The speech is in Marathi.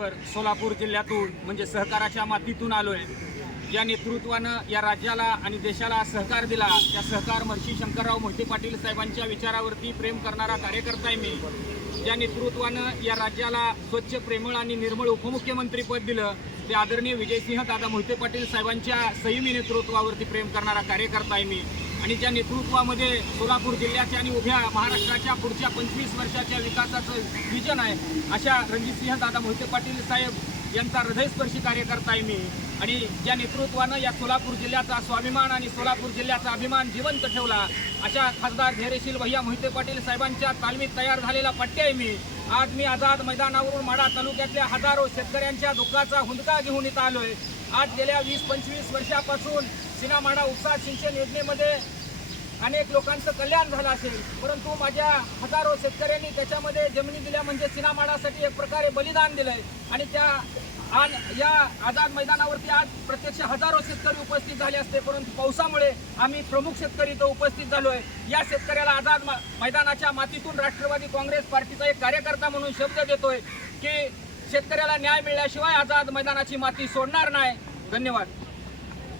सोलापूर जिल्ह्यातून म्हणजे सहकाराच्या मातीतून आलोय। या नेतृत्वानं या राज्याला आणि देशाला सहकार दिला त्या सहकार महर्षी शंकरराव मोहिते पाटील साहेबांच्या विचारावरती प्रेम करणारा कार्यकर्ता आहे मी। ज्या नेतृत्वानं या राज्याला स्वच्छ प्रेमळ आणि निर्मळ उपमुख्यमंत्री पद दिलं ते आदरणीय विजयसिंह दादा मोहिते पाटील साहेबांच्या संयमी नेतृत्वावरती प्रेम करणारा कार्यकर्ता आहे मी। आणि ज्या नेतृत्वामध्ये सोलापूर जिल्ह्याच्या आणि उभ्या महाराष्ट्राच्या पुढच्या 25 वर्षाच्या विकासाचं विजन आहे अशा रणजितसिंह दादा मोहिते पाटील साहेब यांचा हृदयस्पर्शी कार्यकर्ता आहे मी। आणि ज्या नेतृत्वानं या सोलापूर जिल्ह्याचा स्वाभिमान आणि सोलापूर जिल्ह्याचा अभिमान जिवंत ठेवला अशा खासदार धैर्यशील भैया मोहिते पाटील साहेबांच्या तालमीत तयार झालेला पट्टे आहे मी। आज मी आझाद मैदानावरून माढा तालुक्यातल्या हजारो शेतकऱ्यांच्या दुःखाचा हुंदका घेऊन इथं आलोय। आज गेल्या 20-25 वर्षापासून सीना-माढा उपसा सिंचन योजनेमध्ये अनेक लोकांचं कल्याण झालं असेल, परंतु माझ्या हजारो शेतकऱ्यांनी त्याच्यामध्ये जमिनी दिल्या म्हणजे सीना-माढासाठी एक प्रकारे बलिदान दिलंय। आणि या आझाद मैदानावरती आज प्रत्यक्ष हजारो शेतकरी उपस्थित झाले असते, परंतु पावसामुळे आम्ही प्रमुख शेतकरी इथं उपस्थित झालोय। या शेतकऱ्याला आझाद मैदानाच्या मातीतून राष्ट्रवादी काँग्रेस पार्टीचा एक कार्यकर्ता म्हणून शब्द देतोय की शेतकऱ्याला न्याय मिळाल्याशिवाय आझाद मैदानाची माती सोडणार नाही। धन्यवाद।